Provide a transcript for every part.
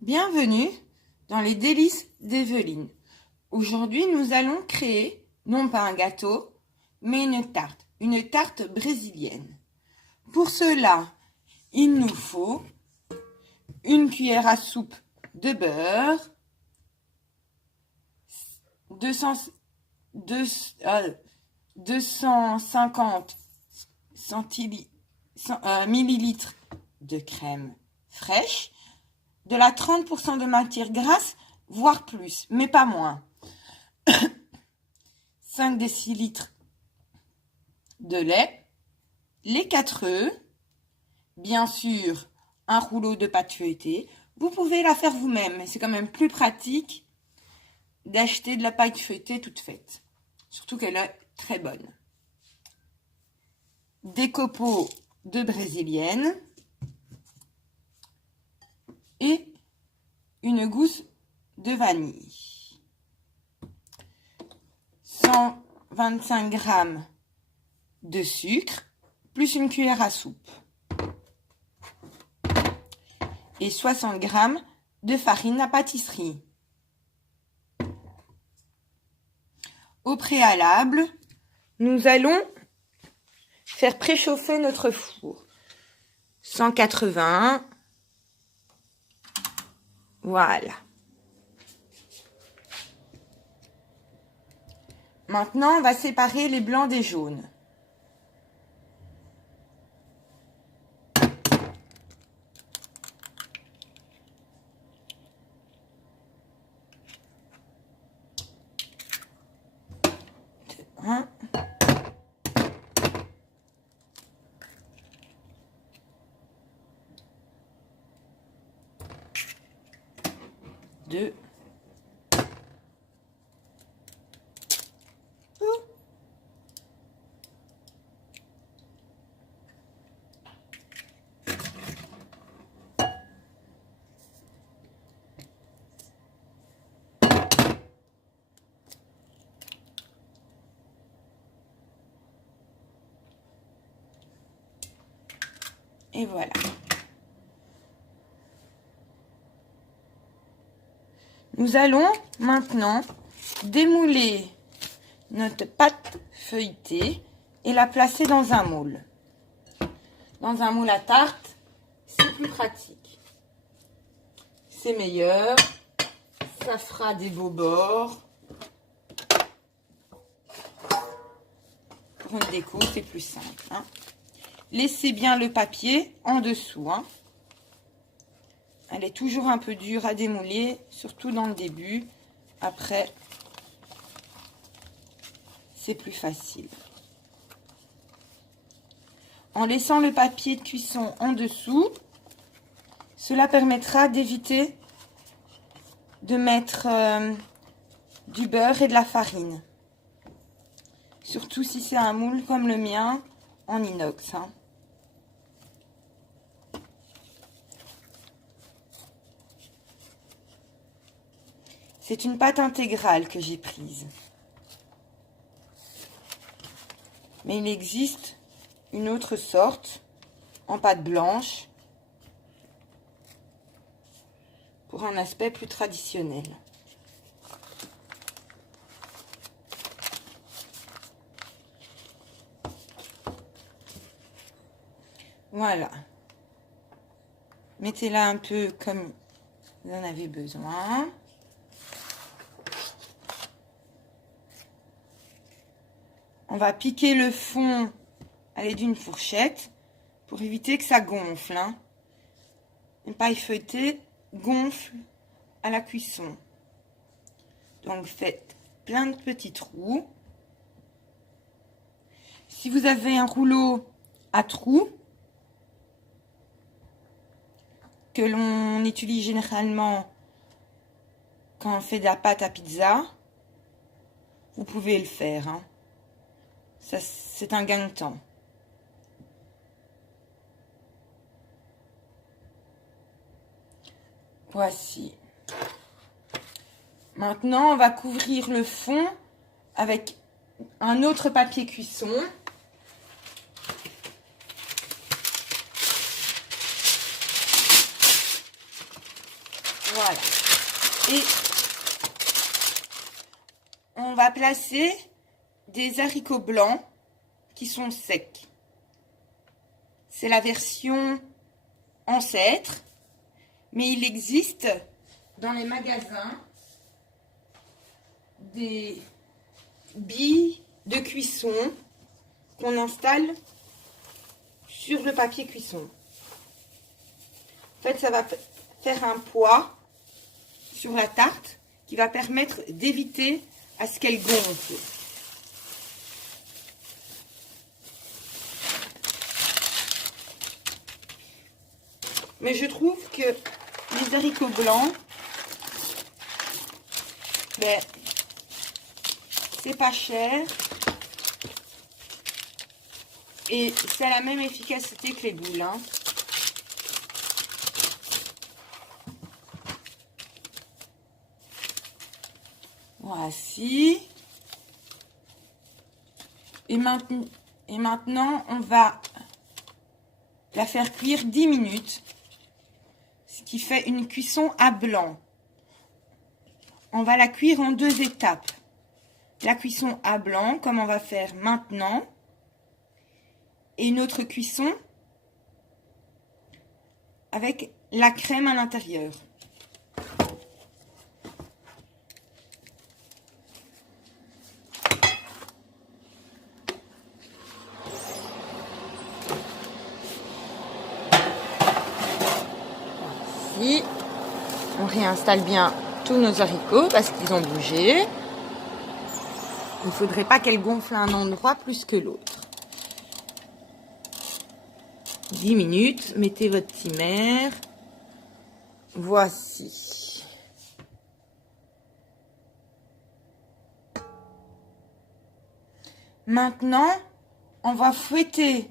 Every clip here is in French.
Bienvenue dans les délices d'Evelyne. Aujourd'hui, nous allons créer, non pas un gâteau, mais une tarte brésilienne. Pour cela, il nous faut une cuillère à soupe de beurre, 250 millilitres de crème fraîche, de la 30% de matière grasse, voire plus, mais pas moins. 5 décilitres de lait, les 4 œufs, bien sûr un rouleau de pâte feuilletée. Vous pouvez la faire vous-même, mais c'est quand même plus pratique d'acheter de la pâte feuilletée toute faite. Surtout qu'elle est très bonne. Des copeaux de brésilienne et une gousse de vanille. 125 g de sucre, plus une cuillère à soupe. Et 60 g de farine à pâtisserie. Au préalable, nous allons faire préchauffer notre four. 180. Voilà. Maintenant, on va séparer les blancs des jaunes. Un. Deux. Et voilà. Nous allons maintenant démouler notre pâte feuilletée et la placer dans un moule. Dans un moule à tarte, c'est plus pratique. C'est meilleur. Ça fera des beaux bords. Pour une déco, c'est plus simple. Hein. Laissez bien le papier en dessous. Hein. Elle est toujours un peu dure à démouler, surtout dans le début. Après, c'est plus facile. En laissant le papier de cuisson en dessous, cela permettra d'éviter de mettre du beurre et de la farine. Surtout si c'est un moule comme le mien en inox. Hein. C'est une pâte intégrale que j'ai prise. Mais il existe une autre sorte en pâte blanche pour un aspect plus traditionnel. Voilà. Mettez-la un peu comme vous en avez besoin. On va piquer le fond à l'aide d'une fourchette pour éviter que ça gonfle. Hein. Une paille feuilletée gonfle à la cuisson. Donc faites plein de petits trous. Si vous avez un rouleau à trous, que l'on utilise généralement quand on fait de la pâte à pizza, vous pouvez le faire. Hein. Ça, c'est un gain de temps. Voici. Maintenant, on va couvrir le fond avec un autre papier cuisson. Voilà. Et on va placer des haricots blancs qui sont secs. C'est la version ancêtre, mais il existe dans les magasins des billes de cuisson qu'on installe sur le papier cuisson. En fait, ça va faire un poids sur la tarte qui va permettre d'éviter à ce qu'elle gonfle. Mais je trouve que les haricots blancs, ben, c'est pas cher et ça a la même efficacité que les boules, hein. Voici. Et maintenant, on va la faire cuire 10 minutes, ce qui fait une cuisson à blanc. On va la cuire en 2 étapes. La cuisson à blanc, comme on va faire maintenant, et une autre cuisson avec la crème à l'intérieur. Ici, on réinstalle bien tous nos haricots parce qu'ils ont bougé. Il ne faudrait pas qu'elle gonfle à un endroit plus que l'autre. 10 minutes, mettez votre timer. Voici. Maintenant, on va fouetter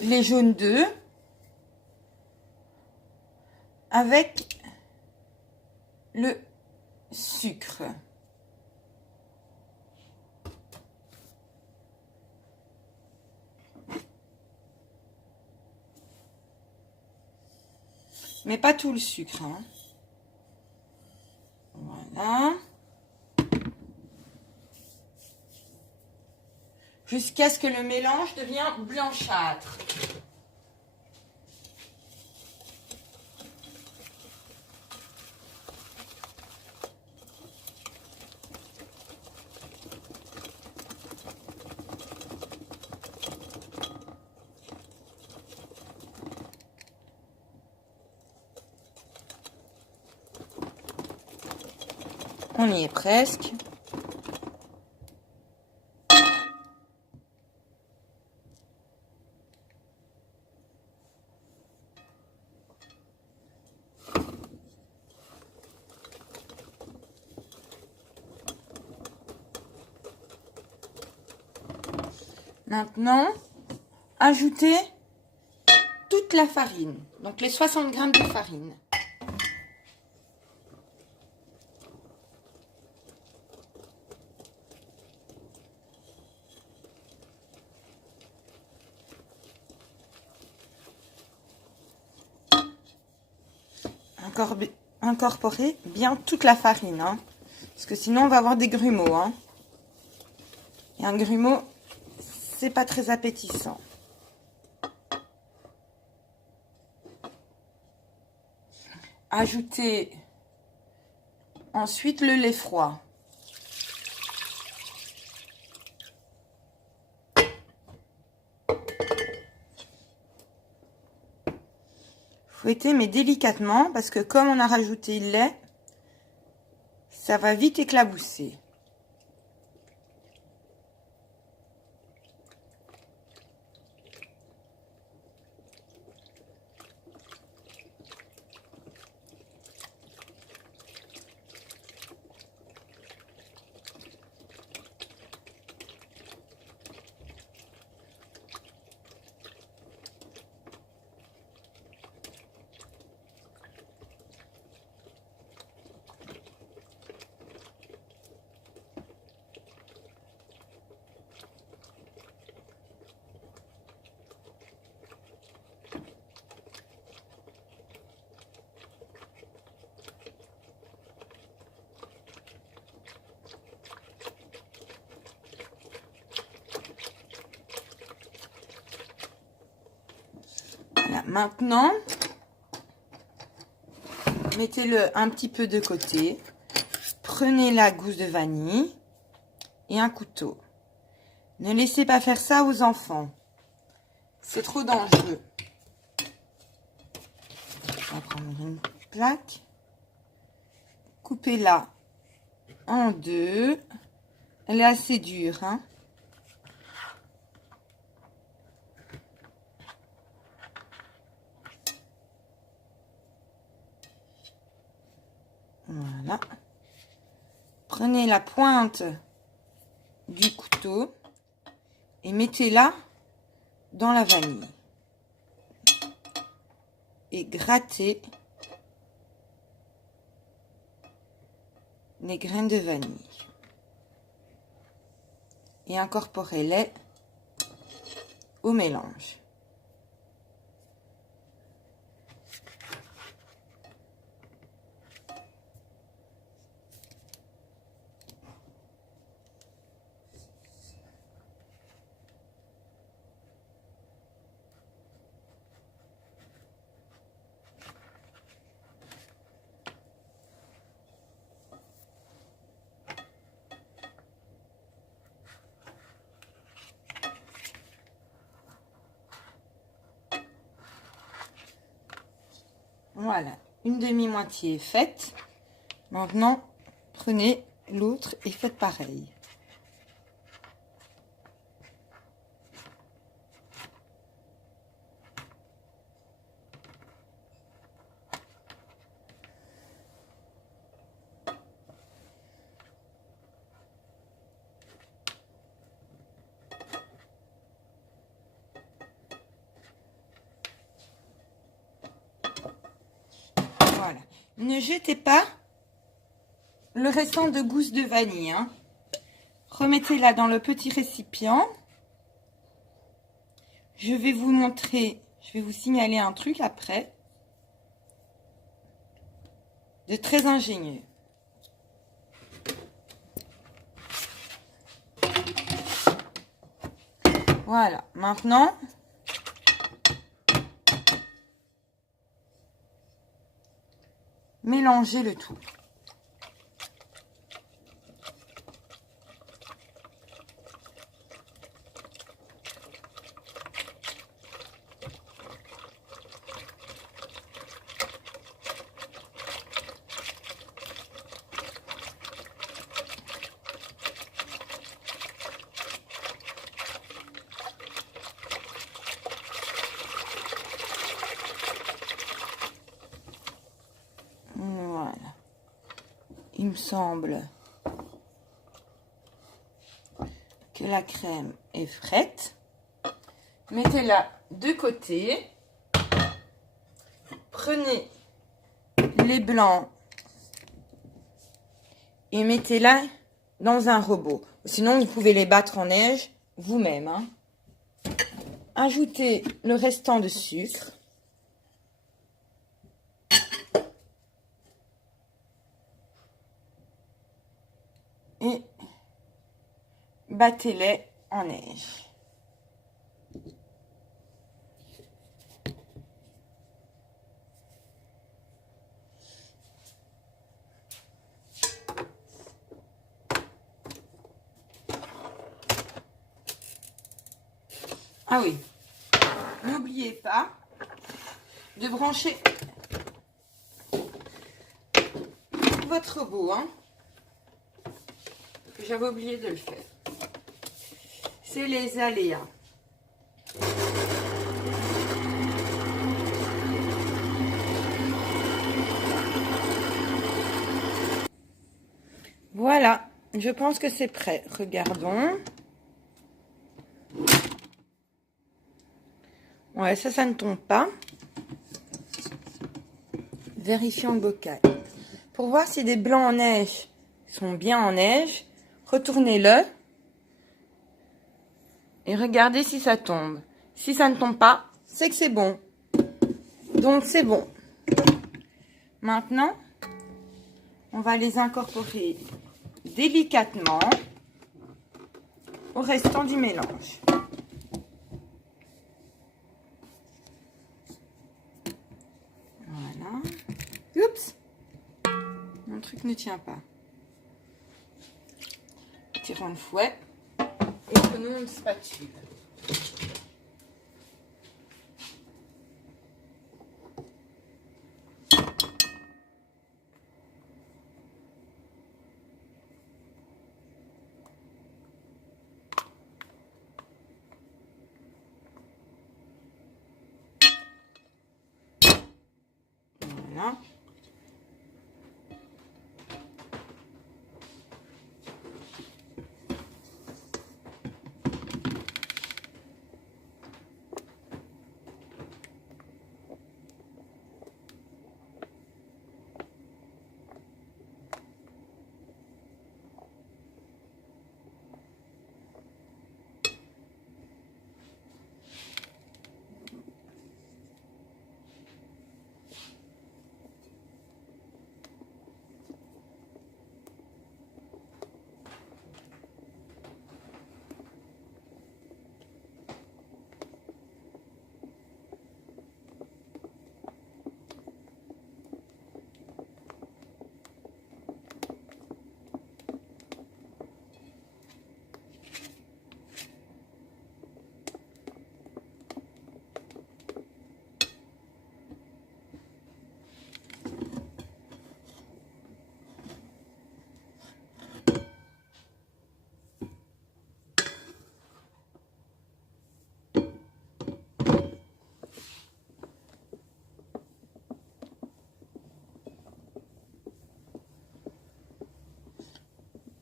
les jaunes d'œufs avec le sucre. Mais pas tout le sucre, hein. Voilà. Jusqu'à ce que le mélange devienne blanchâtre. On y est presque. Maintenant, ajoutez toute la farine, donc les 60 g de farine. Incorporez bien toute la farine, hein, parce que sinon on va avoir des grumeaux, hein. Et un grumeau, c'est pas très appétissant. Ajoutez ensuite le lait froid. Fouettez mais délicatement parce que comme on a rajouté le lait, ça va vite éclabousser. Voilà, maintenant, mettez-le un petit peu de côté. Prenez la gousse de vanille et un couteau. Ne laissez pas faire ça aux enfants. C'est trop dangereux. On va prendre une plaque. Coupez-la en deux. Elle est assez dure, hein. Voilà. Prenez la pointe du couteau et mettez-la dans la vanille. Et grattez les graines de vanille. Et incorporez-les au mélange. Voilà, une demi-moitié est faite. Maintenant, prenez l'autre et faites pareil. Voilà. Ne jetez pas le restant de gousse de vanille, hein. Remettez-la dans le petit récipient. Je vais vous montrer, je vais vous signaler un truc après. De très ingénieux. Voilà. Maintenant, mélangez le tout. Voilà. Il me semble que la crème est prête. Mettez-la de côté. Prenez les blancs et mettez-la dans un robot. Sinon, vous pouvez les battre en neige vous-même, hein. Ajoutez le restant de sucre. Et battez-les en neige. Ah oui, n'oubliez pas de brancher votre robot, hein. J'avais oublié de le faire. C'est les aléas. Voilà, je pense que c'est prêt. Regardons. Ouais, ça ne tombe pas. Vérifions le bocal. Pour voir si des blancs en neige sont bien en neige, retournez-le et regardez si ça tombe. Si ça ne tombe pas, c'est que c'est bon. Donc c'est bon. Maintenant, on va les incorporer délicatement au restant du mélange. Oups, mon truc ne tient pas. Tirons le fouet et prenons une spatule. Voilà.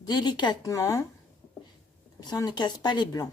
Délicatement, comme ça on ne casse pas les blancs.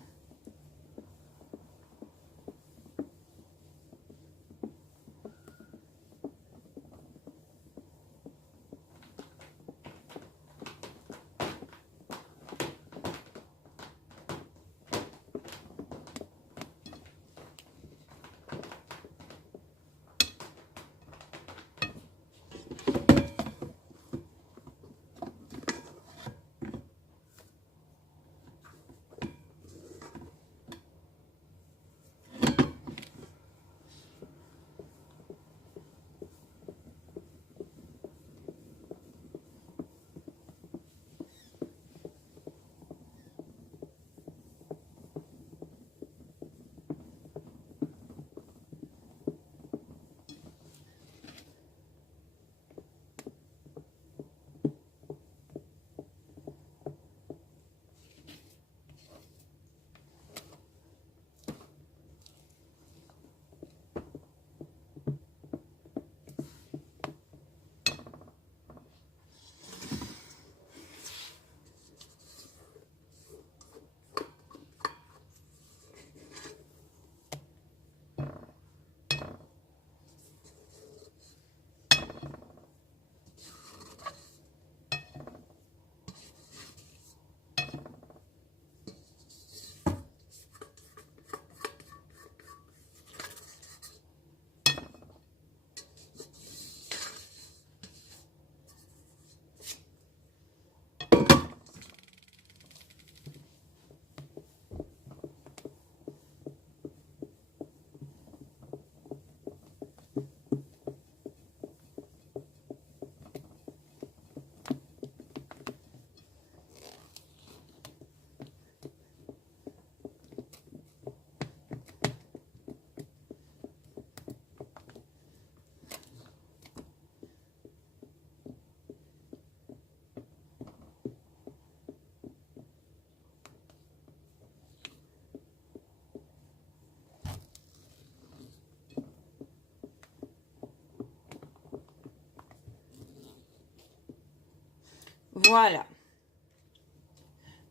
Voilà.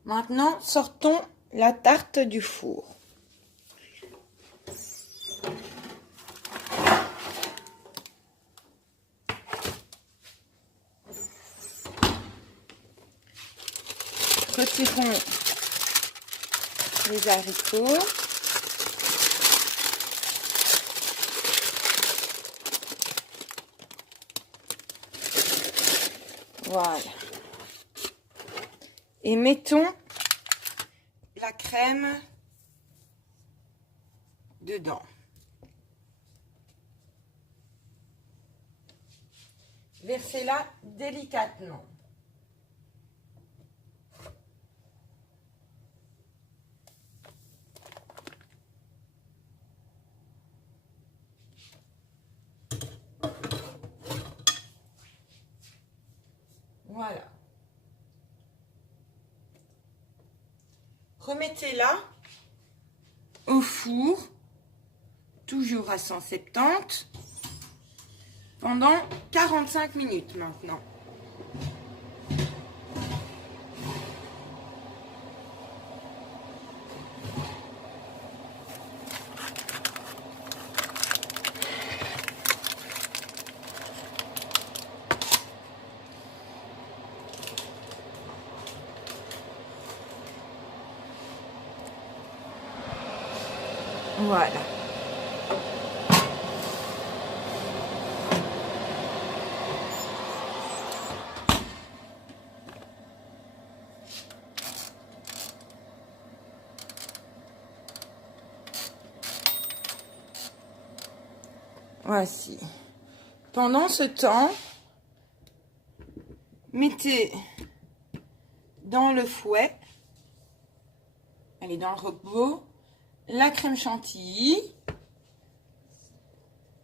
Maintenant, sortons la tarte du four. Retirons les haricots. Voilà. Et mettons la crème dedans. Versez-la délicatement. Voilà. Remettez-la au four, toujours à 170, pendant 45 minutes maintenant. Voilà. Voici. Pendant ce temps, mettez dans le fouet, allez dans le robot, la crème chantilly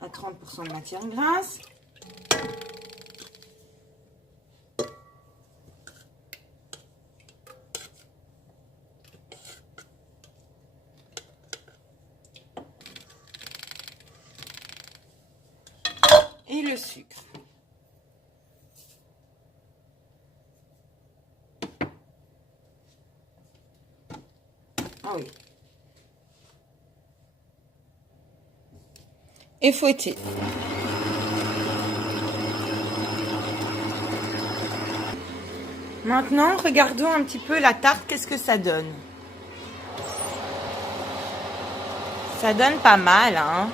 à 30% de matière grasse. Et le sucre. Ah oui. Et fouetter. Maintenant, regardons un petit peu la tarte, qu'est-ce que ça donne. Ça donne pas mal, hein.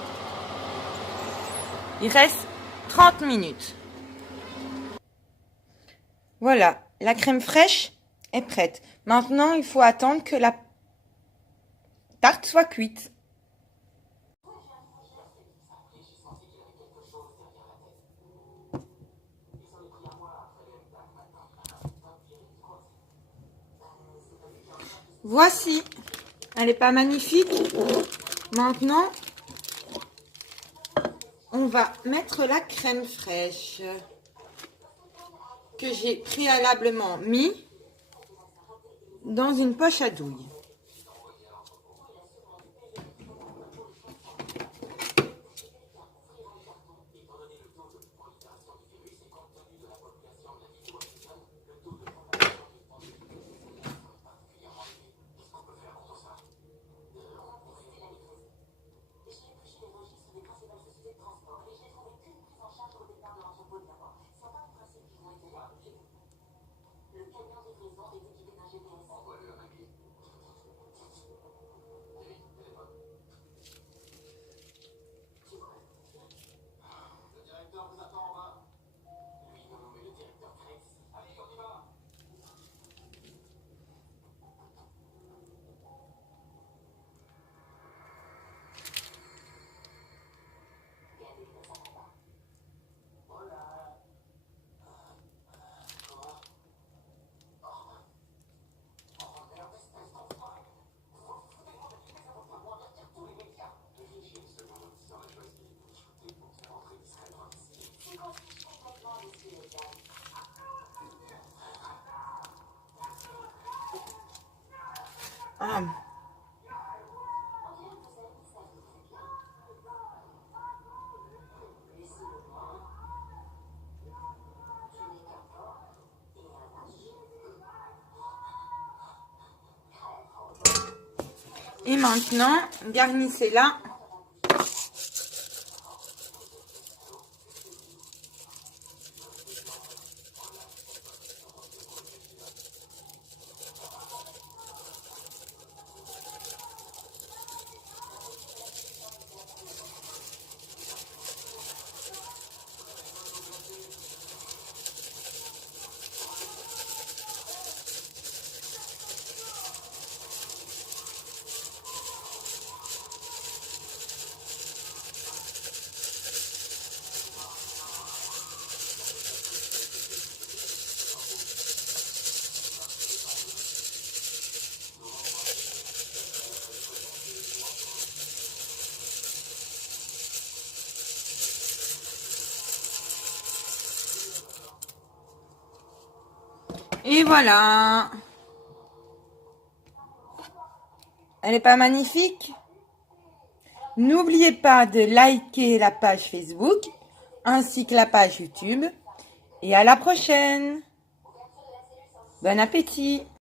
Il reste 30 minutes. Voilà, la crème fraîche est prête. Maintenant, il faut attendre que la tarte soit cuite. Voici. Elle n'est pas magnifique? Maintenant, on va mettre la crème fraîche que j'ai préalablement mis dans une poche à douille. Ah. Et maintenant, garnissez-la. Et voilà. Elle n'est pas magnifique? N'oubliez pas de liker la page Facebook ainsi que la page YouTube. Et à la prochaine. Bon appétit!